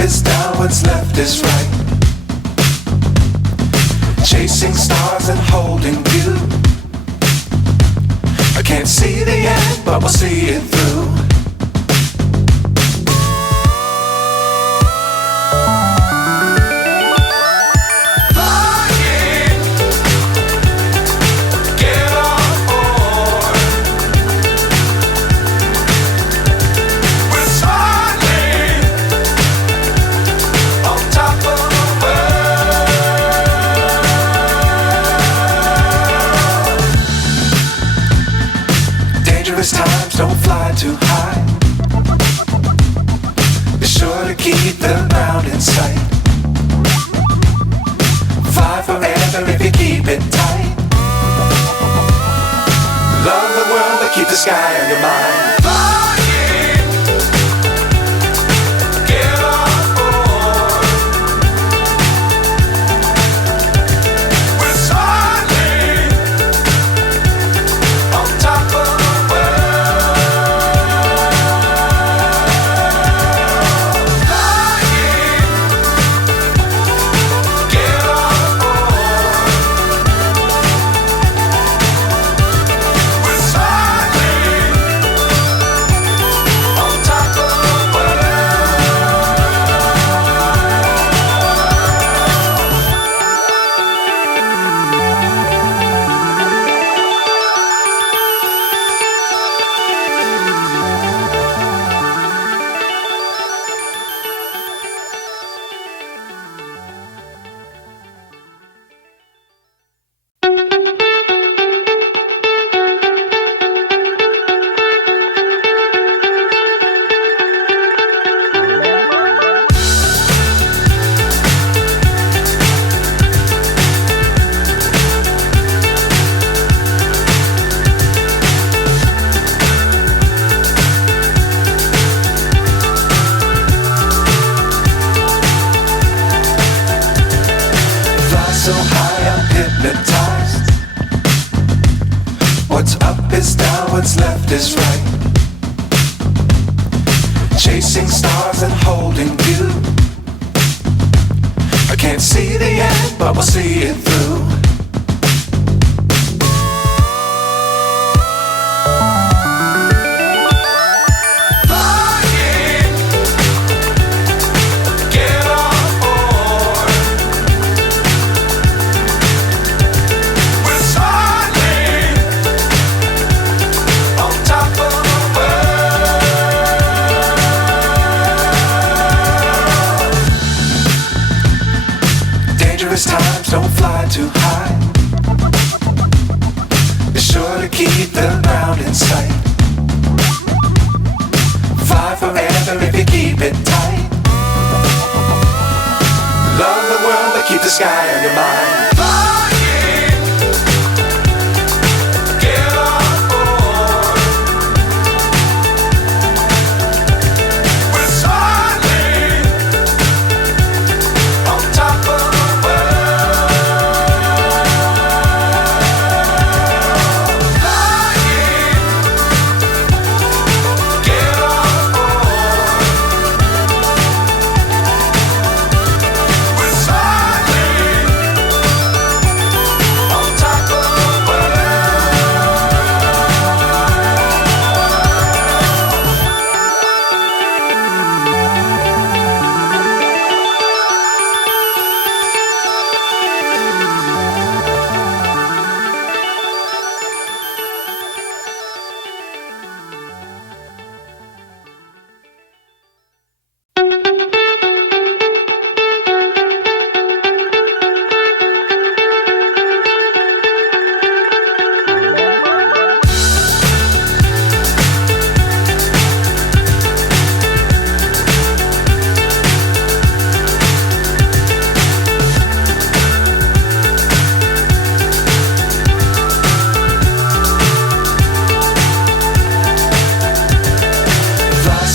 is down, what's left is right. Chasing stars and holding you. I can't see the end, but we'll see it through. Times don't fly too high. Be sure to keep the ground in sight. Fly forever if you keep it tight. Love the world but keep the sky on your mind. So high I'm hypnotized. What's up is down, what's left is right. Chasing stars and holding you. I can't see the end, but we'll see it through. Times don't fly too high. Be sure to keep the ground in sight. Fly forever if you keep it tight. Love the world but keep the sky on your mind.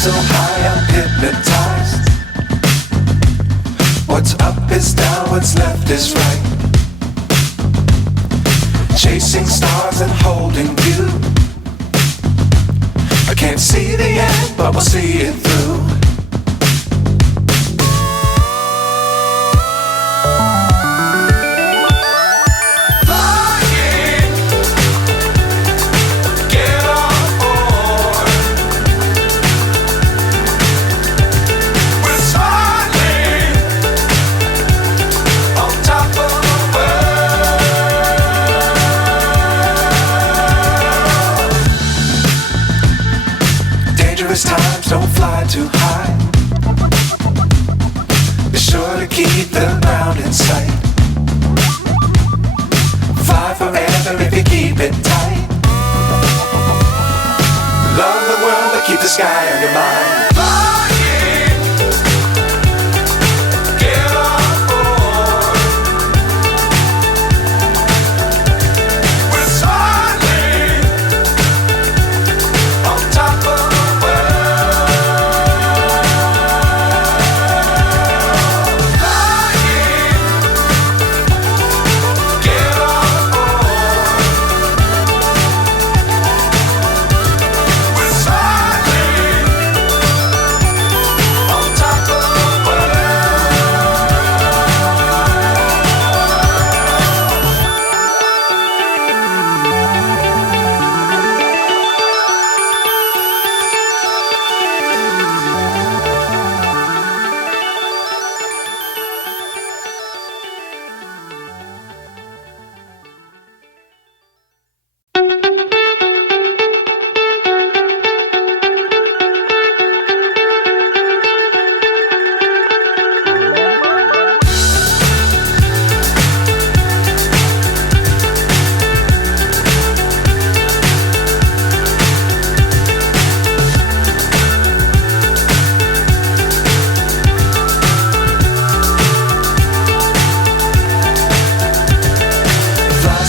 So high I'm hypnotized. What's up is down, what's left is right. Chasing stars and holding you. I can't see the end, but we'll see it through. times don't fly too high. Be sure to keep the ground in sight. Fly forever if you keep it tight. Love the world but keep the sky on your mind.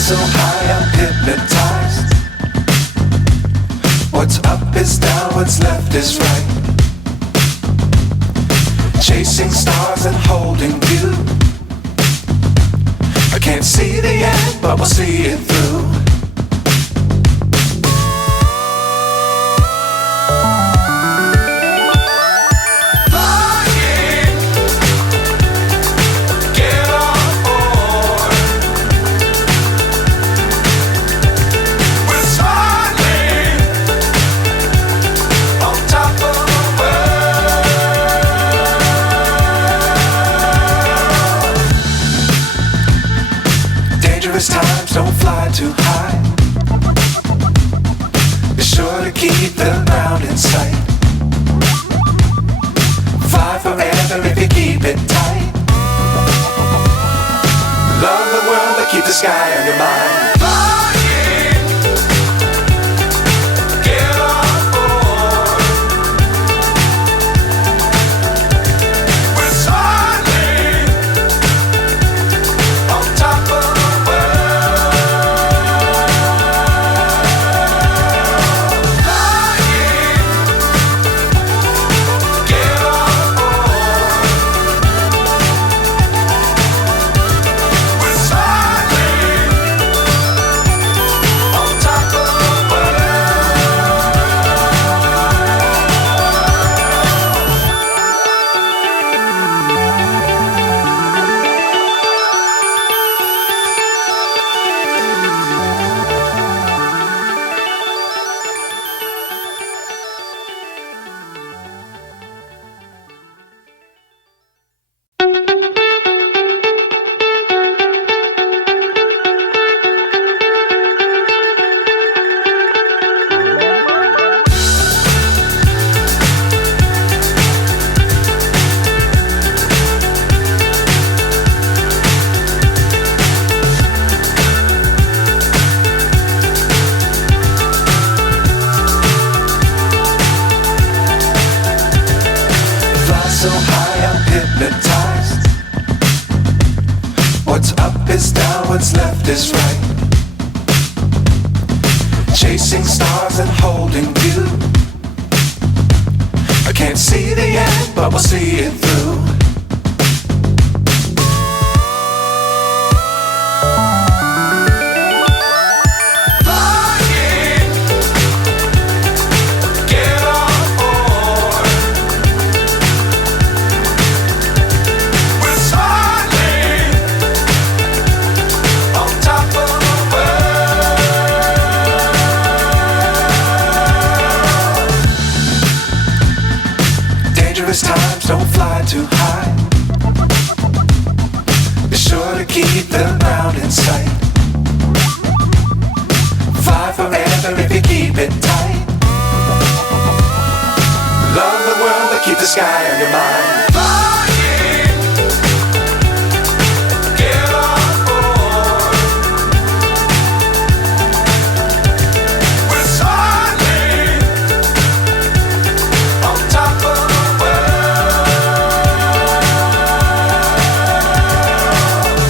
So high I'm hypnotized. What's up is down, what's left is right. Chasing stars and holding you. I can't see the end, but we'll see it through. Times don't fly too high. Be sure to keep the ground in sight. Fly forever if you keep it tight. Love the world but keep the sky on your mind. So high I'm hypnotized. What's up is down, what's left is right. Chasing stars and holding you. I can't see the end, but we'll see it through. Times don't fly too high. Be sure to keep the ground in sight. Fly forever if you keep it tight. keep the sky on your mind. Flying, get on board. We're soaring on top of the world.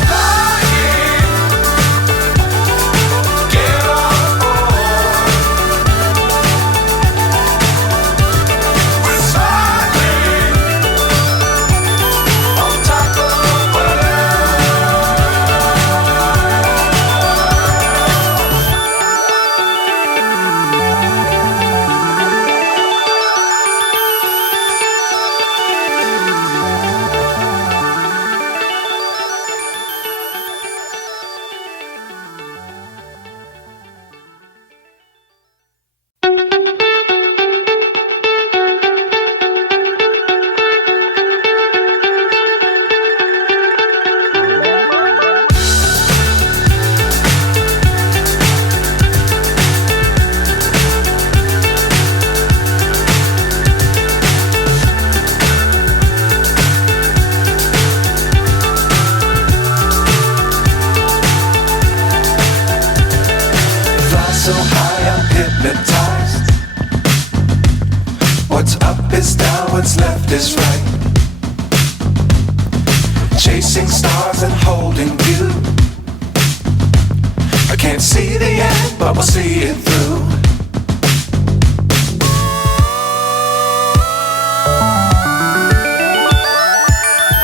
Flying, get on board. We're soaring on top of the world. Fly so high, I'm hypnotized. What's up is down, what's left is right. Chasing stars and holding you. I can't see the end, but we'll see it through.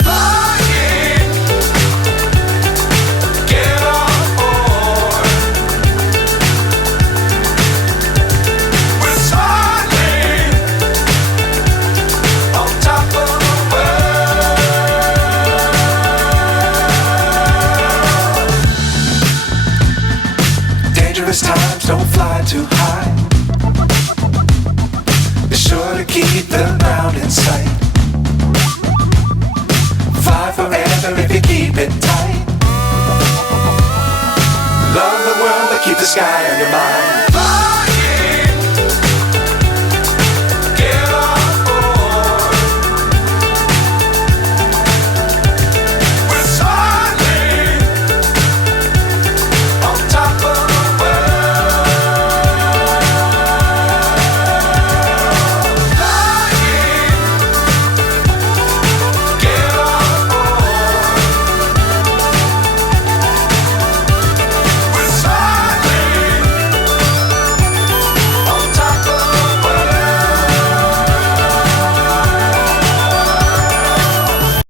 Flying, get on board. We're soaring on top of the world. Dangerous times, don't fly too high. Be sure to keep the ground in sight. Fly forever if you keep it tight. Love the world, but keep the sky on your mind.